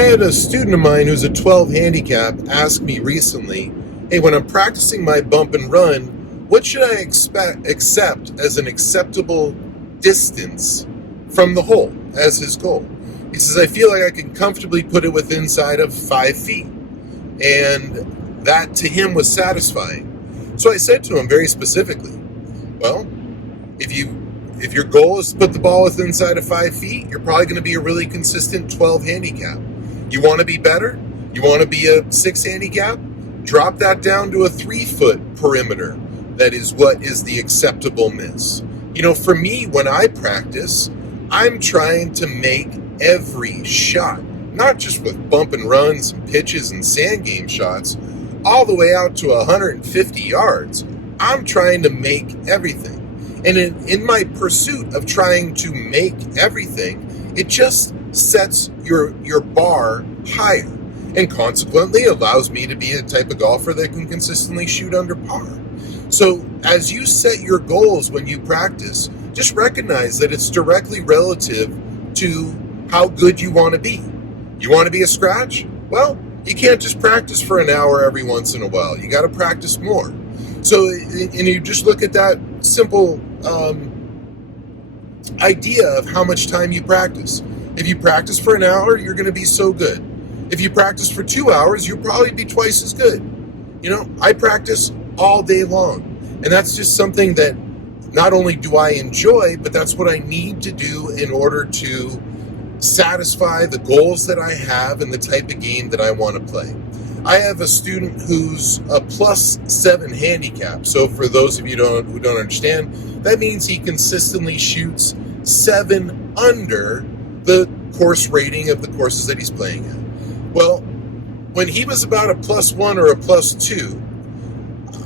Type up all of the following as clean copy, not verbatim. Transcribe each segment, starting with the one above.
I had a student of mine who's a 12 handicap ask me recently, hey, when I'm practicing my bump and run, what should I accept as an acceptable distance from the hole as his goal? He says, I feel like I can comfortably put it within inside of 5 feet. And that to him was satisfying. So I said to him very specifically, well, if your goal is to put the ball within inside of 5 feet, you're probably going to be a really consistent 12 handicap. You want to be better? You want to be a 6 handicap? Drop that down to a 3-foot perimeter. That is what is the acceptable miss. You know, for me, when I practice, I'm trying to make every shot, not just with bump and runs and pitches and sand game shots, all the way out to 150 yards. I'm trying to make everything. And in my pursuit of trying to make everything, it just sets your bar higher and consequently allows me to be a type of golfer that can consistently shoot under par. So as you set your goals when you practice, just recognize that it's directly relative to how good you want to be. You want to be a scratch? Well, you can't just practice for an hour every once in a while. You got to practice more. So, and you just look at that simple idea of how much time you practice. If you practice for an hour, you're going to be so good. If you practice for 2 hours, you'll probably be twice as good. You know, I practice all day long. And that's just something that not only do I enjoy, but that's what I need to do in order to satisfy the goals that I have and the type of game that I want to play. I have a student who's a +7 handicap. So for those of you who don't understand, that means he consistently shoots 7 under the course rating of the courses that he's playing at. Well, when he was about a +1 or a +2,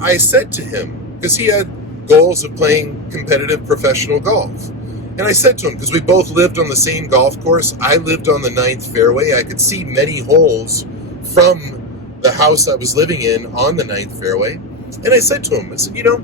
I said to him, because he had goals of playing competitive professional golf. And I said to him, because we both lived on the same golf course, I lived on the 9th fairway. I could see many holes from the house I was living in on the 9th fairway. And I said to him, I said, you know,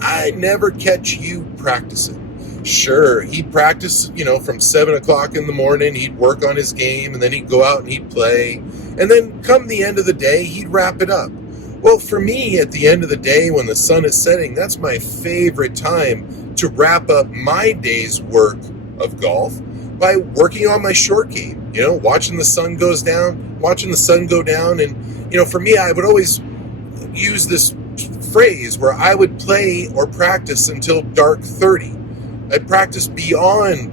I never catch you practicing. Sure, he'd practice, you know, from 7 o'clock in the morning, he'd work on his game, and then he'd go out and he'd play. And then come the end of the day, he'd wrap it up. Well, for me, at the end of the day, when the sun is setting, that's my favorite time to wrap up my day's work of golf by working on my short game, you know, watching the sun go down. And, you know, for me, I would always use this phrase where I would play or practice until dark 30. I'd practice beyond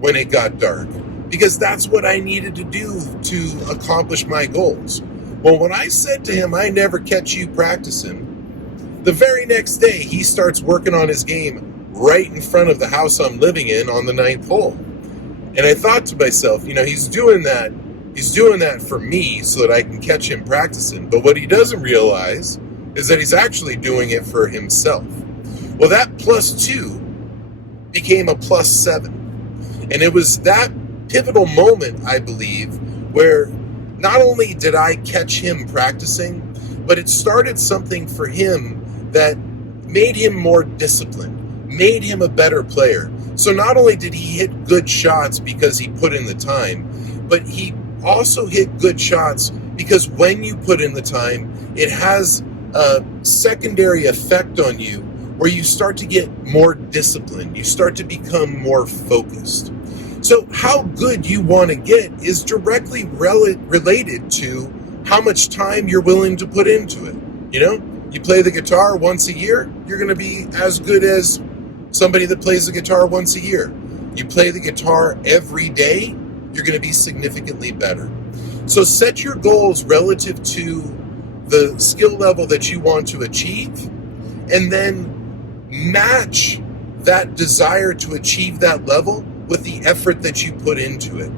when it got dark because that's what I needed to do to accomplish my goals. Well, when I said to him, I never catch you practicing, the very next day he starts working on his game right in front of the house I'm living in on the 9th hole. And I thought to myself, you know, he's doing that for me so that I can catch him practicing. But what he doesn't realize is that he's actually doing it for himself. Well, that +2 became a +7. And it was that pivotal moment, I believe, where not only did I catch him practicing, but it started something for him that made him more disciplined, made him a better player. So not only did he hit good shots because he put in the time, but he also hit good shots because when you put in the time, it has a secondary effect on you where you start to get more disciplined. You start to become more focused. So how good you want to get is directly related to how much time you're willing to put into it. You know, you play the guitar once a year, you're going to be as good as somebody that plays the guitar once a year. You play the guitar every day, you're going to be significantly better. So set your goals relative to the skill level that you want to achieve, and then match that desire to achieve that level with the effort that you put into it.